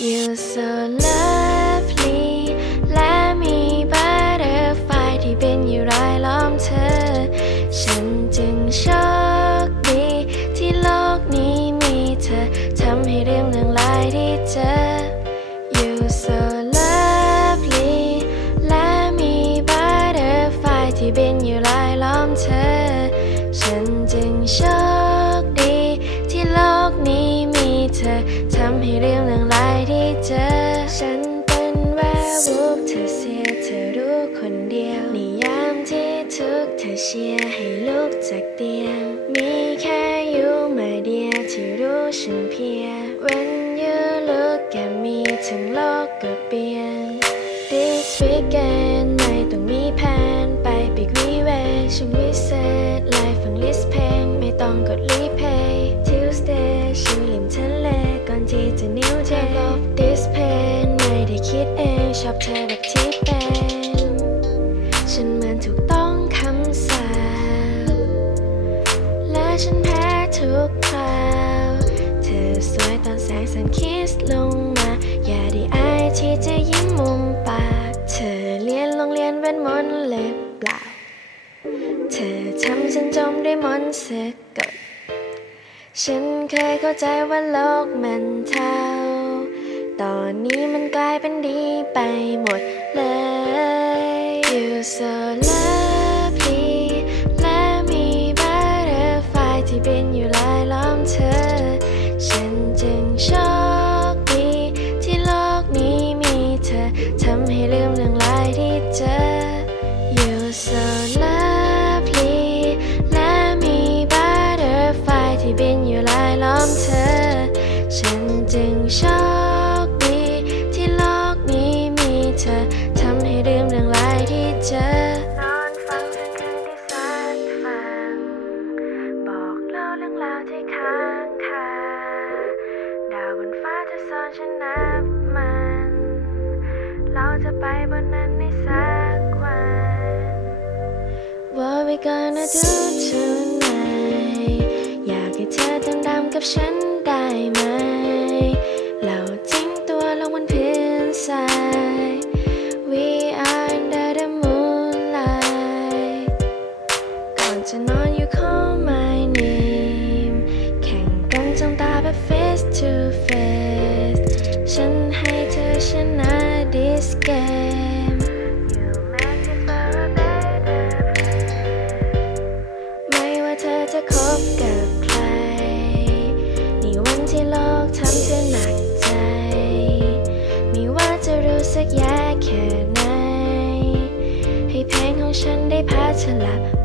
You so lovely และมีบัตเตอร์ไฟที่เป็นอยู่รายล้อมเธอ ฉันจึงโชคดี ที่โลกนี้มีเธอ ทำให้เรื่องเรื่องรายที่เจอ You so lovely และมีบัตเตอร์ไฟที่บินอยู่รายล้อมเธอ ฉันจึงโชค ฉันเป็นแวร์วูฟเธอเสียเธอรู้คนเดียว นิยามที่ทุกเธอเชียร์ให้ลุกจากเตียง มีแค่อยู่มาเดียที่รู้ฉันเพีย When you look at me ทั้งโลกก็เปลี่ยน องชอบเธอแบบที่เป็น ฉันเหมือนถูกต้องคำสาปและฉันแพ้ทุกคราว เธอสวยตอนแสงสันคิสลงมา อย่าได้อายที่จะยิ้มมุมปาก เธอเรียนโรงเรียนเว้นมนต์หรือเปล่า เธอทำฉันจมด้วยมนต์สกดฉันเคยเข้าใจว่าโลกมันเท่า ตอนนี้มันกลายเป็นดีไปหมดเลย You so lovely และมีบัตเตอร์ไฟที่บินอยู่ลายล้อมเธอ ฉันจึงโชคดีที่โลกนี้มีเธอ ทำให้ลืมเรื่องรายที่เจอ You so lovely และมีบัตเตอร์ไฟที่บินอยู่ลายล้อมเธอ ฉันจึงโชค บนนั้นในสักวัน What we gonna do tonight อยากให้เธอเต้นรำกับฉันได้ไหม เราทิ้งตัวลงบนพื้นทราย We are under the moonlight ก่อนจะนอน you call my name แข่งกันจ้องตา สักแย่แค่ไหน ให้เพลงของฉันได้พาเธอหลับ